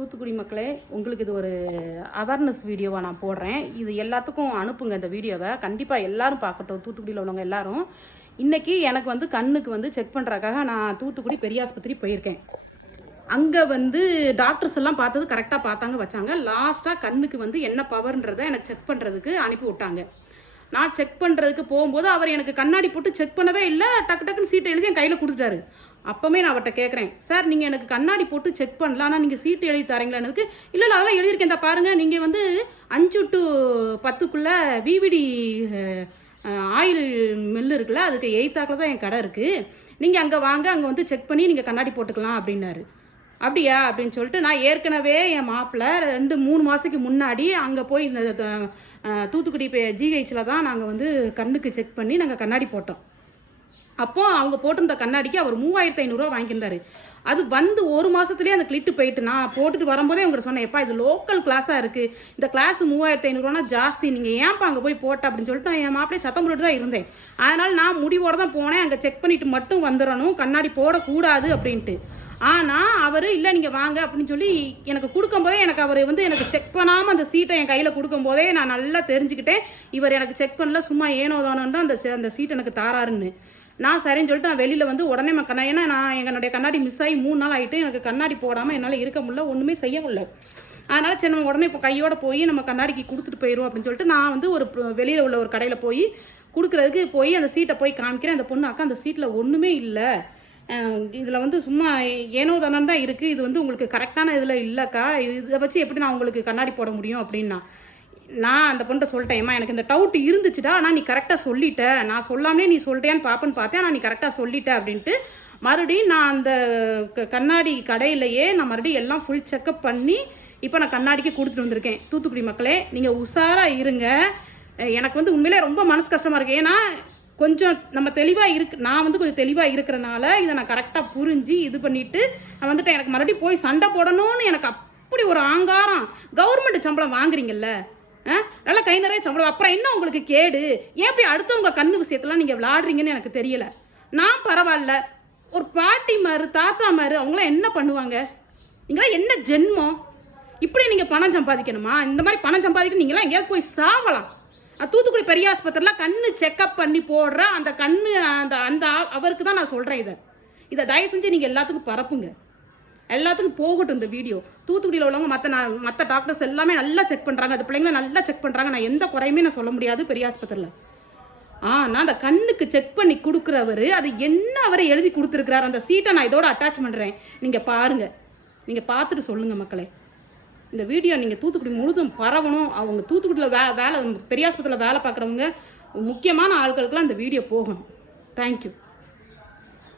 தூத்துக்குடி மக்களே, உங்களுக்கு இது ஒரு அவேர்னஸ் வீடியோவாக நான் போடுறேன். இது எல்லாத்துக்கும் அனுப்புங்க இந்த வீடியோவை. கண்டிப்பாக எல்லாரும் பார்க்கட்டும், தூத்துக்குடியில் உள்ளவங்க எல்லாரும். இன்றைக்கி எனக்கு வந்து கண்ணுக்கு செக் பண்ணுறதுக்காக நான் தூத்துக்குடி பெரியாஸ்பத்திரி போயிருக்கேன். அங்கே டாக்டர்ஸ் எல்லாம் பார்த்தது கரெக்டாக பார்த்தாங்க வச்சாங்க. லாஸ்ட்டாக கண்ணுக்கு என்ன பவர்ன்றதை எனக்கு செக் பண்ணுறதுக்கு அனுப்பி விட்டாங்க. நான் செக் பண்ணுறதுக்கு போகும்போது அவர் எனக்கு கண்ணாடி போட்டு செக் பண்ணவே இல்லை. டக்கு டக்குன்னு சீட்டை எழுதி என் கையில் கொடுத்துட்டாரு. அப்போவே நான் அவர்கிட்ட கேட்குறேன், சார் நீங்கள் எனக்கு கண்ணாடி போட்டு செக் பண்ணலாம், ஆனால் நீங்கள் சீட்டு எழுதி தரீங்களான்னு. இல்லை அதெல்லாம் எழுதியிருக்கேன், இந்த பாருங்கள், நீங்கள் 5 to 10க்குள்ளே விவிடி ஆயில் மில்லு இருக்குல்ல, அதுக்கு எய்த்தாக்கில் தான் என் கடை இருக்குது, நீங்கள் அங்கே வாங்க, அங்கே செக் பண்ணி நீங்கள் கண்ணாடி போட்டுக்கலாம் அப்படின்னாரு. அப்படியா அப்படின்னு சொல்லிட்டு நான் ஏற்கனவே என் மாப்பிள்ளை 2-3 மாதத்துக்கு முன்னாடி அங்கே போய் இந்த தூத்துக்குடி ஜிஹெச்சில் தான் நாங்கள் கண்ணுக்கு செக் பண்ணி நாங்கள் கண்ணாடி போட்டோம். அப்போது அவங்க போட்டிருந்த கண்ணாடிக்கு அவர் 3500 வாங்கியிருந்தாரு. அது 1 மாதத்துலேயே அந்த கிளிட்டு போயிட்டு நான் போட்டுட்டு வரும்போதே உங்கள்கிட்ட சொன்னேன், எப்பா இது லோக்கல் கிளாஸாக இருக்குது, இந்த கிளாஸ் 3500 ஜாஸ்தி, நீங்கள் ஏன்ப்பா அங்கே போய் போட்ட அப்படின்னு சொல்லிட்டு என் மாப்பிள்ளையை சத்தம் போட்டு தான் இருந்தேன். அதனால் நான் முடிவோடு தான் போனேன், அங்கே செக் பண்ணிவிட்டு மட்டும் வந்துடணும், கண்ணாடி போடக்கூடாது அப்படின்ட்டு. ஆனால் அவர் இல்லை நீங்கள் வாங்க அப்படின்னு சொல்லி எனக்கு கொடுக்கும்போதே எனக்கு அவர் எனக்கு செக் பண்ணாமல் அந்த சீட்டை என் கையில் கொடுக்கும்போதே நான் நல்லா தெரிஞ்சுக்கிட்டேன், இவர் எனக்கு செக் பண்ணல, சும்மா ஏனோதானோன்னு தான் அந்த சீட் எனக்கு தாராருன்னு. நான் சரின்னு சொல்லிட்டு நான் வெளியில் உடனே ஏன்னா நான் என்னுடைய கண்ணாடி மிஸ் ஆகி 3 நாள் ஆகிட்டு எனக்கு கண்ணாடி போடாமல் என்னால் இருக்க முடியல, ஒன்றுமே செய்ய முடியல. அதனால் சரி நம்ம உடனே இப்போ கையோடு போய் நம்ம கண்ணாடிக்கு கொடுத்துட்டு போயிடும் அப்படின்னு சொல்லிட்டு நான் ஒரு வெளியில் உள்ள ஒரு கடையில் போய் கொடுக்குறதுக்கு போய் அந்த சீட்டை போய் காமிக்கிறேன். அந்த பொண்ணு, அக்கா அந்த சீட்டில் ஒன்றுமே இல்லை, இதில் சும்மா ஏனோ தானே தான் இருக்குது, இது உங்களுக்கு கரெக்டான இதில் இல்லைக்கா, இதை வச்சு எப்படி நான் உங்களுக்கு கண்ணாடி போட முடியும் அப்படின்னா. நான் அந்த பொண்ணை சொல்லிட்டேன், ஏம்மா எனக்கு இந்த டவுட் இருந்துச்சுடா, ஆனால் நீ கரெக்டாக சொல்லிட்ட, நான் சொல்லாமே நீ சொல்கிறேன்னு பார்ப்பேன்னு பார்த்தேன், ஆனால் நீ கரெக்டாக சொல்லிட்ட அப்படின்ட்டு மறுபடியும் நான் அந்த கண்ணாடி கடையிலையே நான் மறுபடியும் எல்லாம் ஃபுல் செக்கப் பண்ணி இப்போ நான் கண்ணாடிக்கு கொடுத்துட்டு வந்திருக்கேன். தூத்துக்குடி மக்களே, நீங்கள் உஷாராக இருங்க. எனக்கு உண்மையிலே ரொம்ப மனசு கஷ்டமாக இருக்குது. ஏன்னா கொஞ்சம் நம்ம தெளிவாக நான் கொஞ்சம் தெளிவாக இருக்கிறனால இதை நான் கரெக்டாக புரிஞ்சு இது பண்ணிவிட்டு நான் எனக்கு மறுபடியும் போய் சண்டை போடணும்னு எனக்கு அப்படி ஒரு ஆங்காரம். கவர்மெண்ட் சம்பளம் வாங்குறீங்கல்ல, நல்லா கை நிறைய சம்பளம், அப்புறம் என்ன உங்களுக்கு கேடு? ஏன் இப்படி அடுத்தவங்க கண்ணு விஷயத்தெல்லாம் நீங்கள் விளாடுறீங்கன்னு எனக்கு தெரியல. நான் பரவாயில்ல, ஒரு பாட்டி மாரு தாத்தா மாரு அவங்களாம் என்ன பண்ணுவாங்க? நீங்களாம் என்ன ஜென்மம்? இப்படி நீங்கள் பணம் சம்பாதிக்கணுமா? இந்த மாதிரி பணம் சம்பாதிக்கணும், நீங்களாம் எங்கேயாவது போய் சாவலாம். தூத்துக்குடி பெரியாஸ்பத்திரியில் கண்ணு செக்கப் பண்ணி போடுற அந்த கண்ணு அந்த அவருக்கு தான் நான் சொல்கிறேன். இதை தயவு செஞ்சு நீங்கள் எல்லாத்துக்கும் பரப்புங்க, எல்லாத்துக்கும் போகட்டும் இந்த வீடியோ. தூத்துக்குடியில் உள்ளவங்க மற்ற டாக்டர்ஸ் எல்லாமே நல்லா செக் பண்ணுறாங்க, அந்த பிள்ளைங்களை நல்லா செக் பண்ணுறாங்க, நான் எந்த குறையுமே நான் சொல்ல முடியாது பெரியாஸ்பத்திரியில். நான் அந்த கண்ணுக்கு செக் பண்ணி கொடுக்குறவர் அது என்ன அவரை எழுதி கொடுத்துருக்கிறார், அந்த சீட்டை நான் இதோட அட்டாச் பண்ணுறேன், நீங்கள் பாருங்கள், நீங்கள் பார்த்துட்டு சொல்லுங்கள் மக்களே. இந்த வீடியோ நீங்கள் தூத்துக்குடி முழுதும் பரவணும். அவங்க தூத்துக்குடியில் வேலை பெரியாஸ்பத்திரியில் வேலை பார்க்குறவங்க முக்கியமான ஆட்களுக்கெல்லாம் இந்த வீடியோ போகணும். தேங்க்யூ.